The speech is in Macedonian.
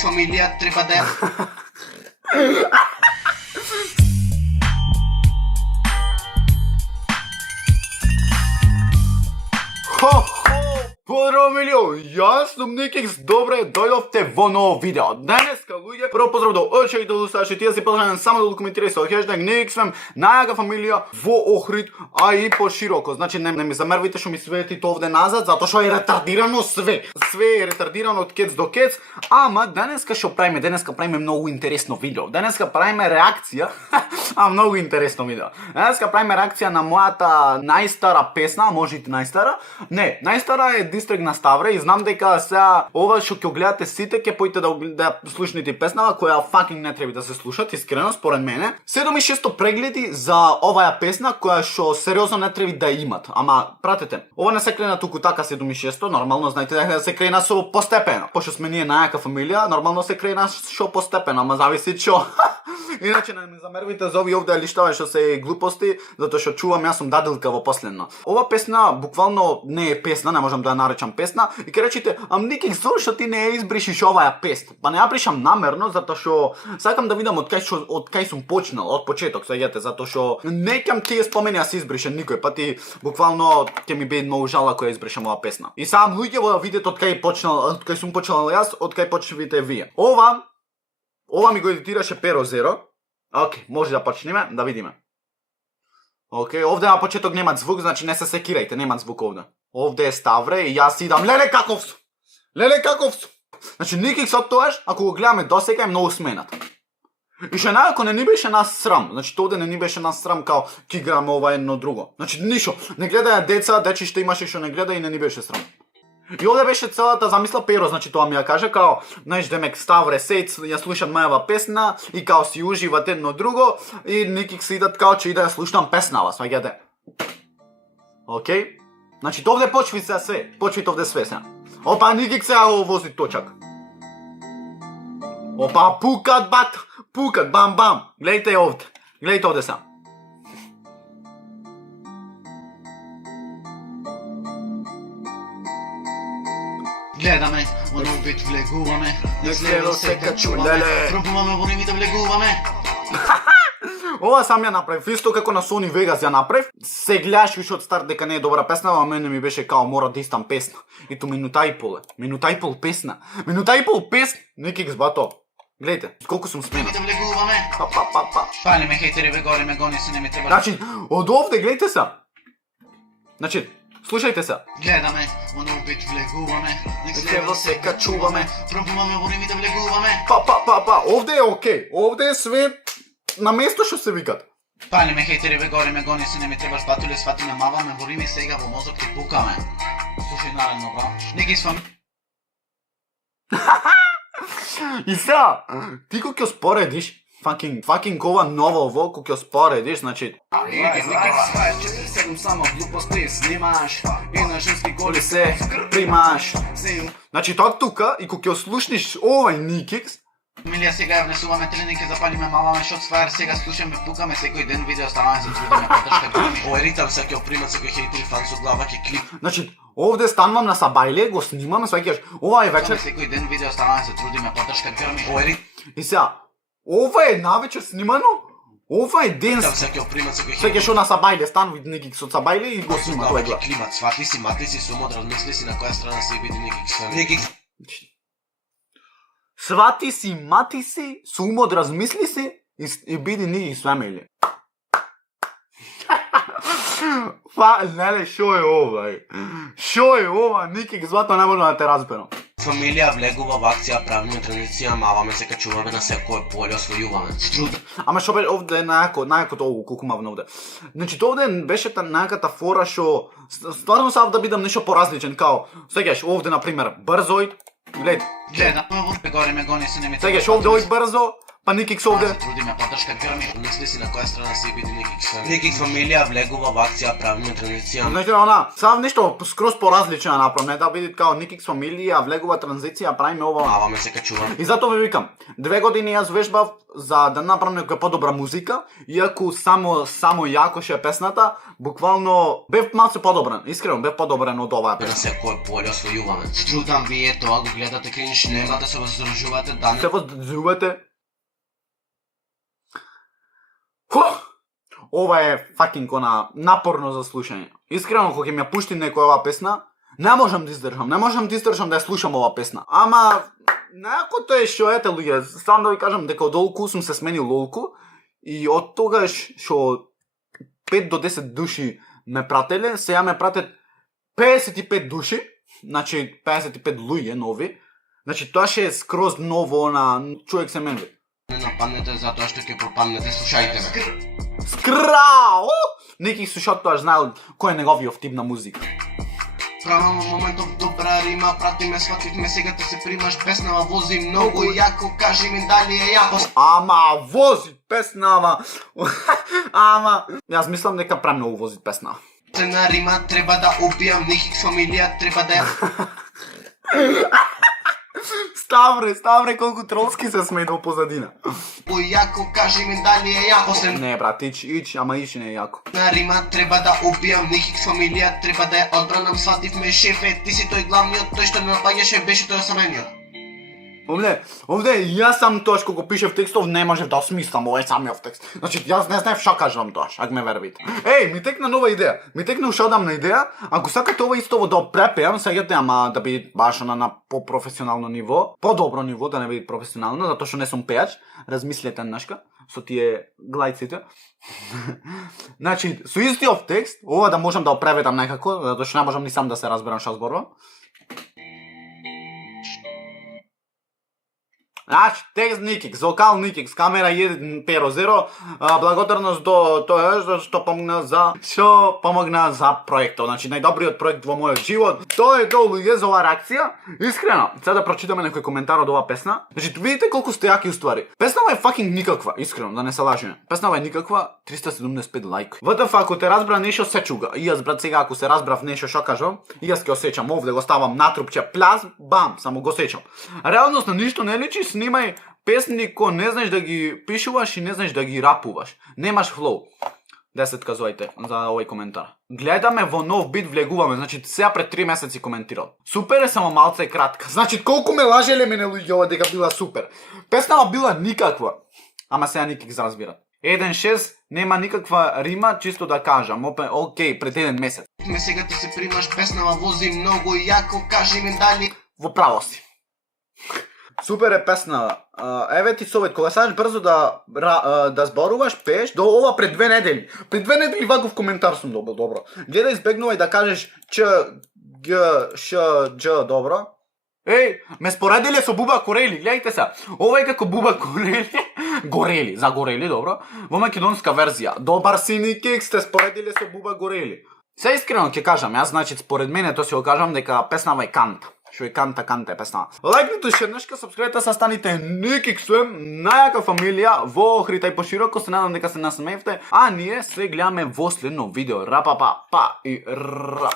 Фамилија треба да ја... Поздрав милион, јас сум Никикс, добре дојдовте во ново видео. Денеска луѓе, прво поздрав до очевите слушачи, тие си продолжаваме само да документирај со хештег Никиксвем, најага фамилија во Охрид, а и пошироко. Значи не ми замервајте што ми светите овде назад, затоа што е ретардирано све. Све е ретардирано од кец до кец, ама денеска што правиме? Денеска правиме многу интересно видео. Денеска правиме реакција, многу интересно видео. Денеска правиме реакција на мојата најстара песна, може и најстара. Не, најстара е Дистрек на Ставре и знам дека сега ова што ќе гледате сите ќе поите да слушнете песнава која факинг не треба да се слушат, искрено според мене. 7600 прегледи за оваа песна која што сериозно не треба да имат. Ама пратете, ова не се крена туку така 7600, нормално знаете дека се крена со постепено. Пошто сме ние најака фамилија, нормално се крена што постепено, ама зависи што. Иначе не ме замервите за овие овде лиштава што се глупости, затоа што чувам јас сум дадилка во последно. Ова песна буквално не е песна, не можам да ја наречам песна, и ке речете, Никик, зошто ти не ја избришиш оваа песна? Па не ја бришам намерно, затоа што сакам да видам од кај сум почнал, од почеток, сеќате, затоа што не ќе ти ја спомени да се избрише никој, па ти буквално ќе ми биде многу жала кога ја избришам оваа песна. И сам луѓе во видите од кај почнал, од кај сум почнал јас, од кај почнавите вие. Ова ми го едитираше Перо Зеро. Океј, може да почнеме, да видиме. Океј, овде на почеток нема звук, значи не се секирајте, нема звук овде. Овде е Ставре и јас идам, леле каков сум! Леле каков сум! Значи Никикс од тоаш, ако го гледаме досега е многу сменат. И што најако не ни беше нас срам, значи овде не ни беше нас срам као ки играме ова едно друго. Значи ништо, не гледаја деца, дечи што имаше што не гледа и не ни беше срам. И овде беше целата замисла Перо, значи тоа ми ја каже као, знаеш, демек Ставре сејц, ја слушам мајава песна и као си уживат едно друго и Никикс идат као че и да ја слушам песнава, сваѓате. Океј? Значи овде почви се све, почвите овде све се. Опа, Никикс сега го вози точак. Опа, пукат бат, пукат, бам бам. Гледајте овде сега. Гледаме, во нов бит влегуваме, Низ лево се качуваме, пробуваме во римите влегуваме. Ова сам ја направив, исто како на Sony Vegas ја направив. Се гледаш уште од старт дека не е добра песна, а мене ми беше као мора да истам песна. И ту минута и пол песна. Минута и пол песна. Никикс бато. Гледайте, колку сум сменат. Римите влегуваме. Па. Палиме хейтери, бе горе ме гони се не ми треба. Значи, од овде гледайте се. Значи, слушајте се. Гледаме, во нов бит влегуваме, Лево се качуваме, пробуваме во римите влегуваме. Па. Овде е окей. Овде е све на место што се викат. Палиме хейтери, бе горе ме гони се не ми треба спатуле, сватиме маваме во рими сега во мозок ти пукаме. Слушај наредно, бра. Никикс фам... И сега, ти кога ќе споредиш, fucking ова ново кога ќе споредиш, значи... Никикс 247 само глупости снимаш и на женски коли се примаш. Значи тоа тука, и кога ќе слушниш овај Никикс, Милија сега ја внесуваме тренинг, запалиме маваме шот фаер, сега слушаме, пукаме секој ден видео, ставаме се трудиме поддршка. Ој ритам се ќе опримат секој хейтери фан со глава ќе клип. значи, овде станувам на сабајле, го снимам, сваќаш, ова е вечер. Секој ден видео, ставаме се трудиме поддршка грми. Ој ритам И сега, ова е навечер снимано, ова е ден. се ќе опримат секој Сега хейтери. шо на сабајле, станува Никикс од сабајле и го снима Глава тоа ќе гледа. климат, свати си, мати си, сумот, размисли си на која страна се биде Никикс. Свати си, мати си, со умот размисли си и биди Никикс фамилија. Леле, шо е ова? Шо е ова? Никикс бато не можам да те разберам. Фамилија влегува во акција, правиме традиција, маваме се качуваме на секое поле, освојуваме. Ама шо бе овде е најакото ову колку мавно овде. Значи овде беше најаката фора што стварно сакав да бидам нешто поразличен, као сегаш овде на пример брзо гледам. Гледаме во горе ме гони се не ми Сегаш овде ој брзо, па Никикс овде. Се трудиме поддршка грми, мисли си на која страна се биде Никикс фамилија. Никикс фамилија влегува во акција правиме транзиција. Значи, сам нешто скроз поразлично направам, не да видите као Никикс фамилија, влегува транзиција, правиме ова. Маваме се качувам. И затоа ви викам, 2 години јас вежбав за да направам некоја подобра музика, иако само јако ше песната, буквално бев малку подобрен, искрено бев подобрен од оваа Да песна. се кој поле освојуваме. Струдам вие тоа го гледате кринч, нема да се воздржувате да не Се воздржувате. Ова е факинг напорно за слушање. Искрено кога ќе ми ја пушти некоја оваа песна, не можам да издржам да ја слушам оваа песна. Ама некото е што ете луѓе, сам да ви кажам дека од олку сум се сменил олку и од тогаш што 5 до 10 души ме прателе, сега ме пратат 55 души, значи 55 луѓе нови. Значи тоа ше е скроз ново човек се менви. не нападнете затоа што ќе пропаднете, слушајте ме. Скрао! Неки слушат тоа знаел кој е неговиот тип на музика. Правам моментов добра рима, пратиме, свативме, сега те се примаш, песнава вози многу јако, кажи ми дали е јако. Ама вози песнава. Ама јас мислам дека премногу вози песна. На рима треба да убијам, Никикс фамилија треба да ја... Ставре, колку тролски се смејдо позадина. Јако, кажи ми дали е јако. Не брат, ич, ама ич не е јако. На рима треба да убијам, Никикс фамилија треба да ја одбранам, свативме шефе, ти си тој главниот, тој што ме напаѓаше беше тој осамениот. Овде јас сам тоа што го пишев текстов не можев да осмислам овој самиот текст. Значи јас не знаев што кажувам тоа, ако ме вербите. Еј, ми текна нова идеја. Ми текна уште одамна идеја. Ако сакате ова исто да препеам, сеќате ама да биде баш на по-професионално ниво, подобро ниво, да не биде професионално, затоа што не сум пејач. Размислете нашка со тие глајците. Значи, со истиот текст, ова да можам да го преведам некако, затоа што не можам ни сам да се разберам што зборувам. Значи, текст Никикс, вокал Никикс, камера 1.0, благодарност до тоа што помогна за проектот. Значи, најдобриот проект во мојот живот. Тоа е долу луѓе за оваа реакција. Искрено, сега да прочитаме некој коментар од оваа песна. Значи, видите колку сте јаки уствари. Песнава е факинг никаква, искрено, да не се лажеме. Песнава е никаква, 375 лайк. ВТФ, ако те разбра нешто се чуга. И јас брат сега ако се разбрав нешто што кажам, и јас ќе осеќам овде го ставам натрупче, пляз, бам, само го сеќам. Реалносно ништо не личи, снимај песни ко не знаеш да ги пишуваш и не знаеш да ги рапуваш. Немаш флоу. 10 казувајте за овој коментар. Гледаме во нов бит, влегуваме, значи сега пред 3 месеци коментирал. Супер е, само малце кратка. Значи колку ме лажеле мене луѓе ова дека била супер. Песнава била никаква. Ама сега Никикс разбира. 1.6 нема никаква рима, чисто да кажам. Окей, пред 1 месец. Сега ти се примаш, песнава вози многу јако, кажи ми дали... Во право си. Супер е песна. Еве ти совет, кога сакаш брзо да зборуваш, пееш, до ова пред 2 недели. Пред 2 недели ваков коментар сум добил, добро. Гледај, избегнувај да кажеш Ч, Г, Ш, Дж, добро. Еј, ме споредиле со Буба Корели, гледајте се. Ова е како Буба Корели, Горели, за Горели, добро. Во македонска верзија. Добар си Никикс, сте споредиле со Буба Горели. Се искрено ќе кажам, јас значи според мене тоа си го кажам дека песнава е канта. Што е канта е песна. Лајкнете шеднешка, сабскрибете се, станите Никиксуем, најака фамилија во Охрита и пошироко, се надам дека се насмеевте, а ние се гледаме во следно видео. Рапапа, па и ра.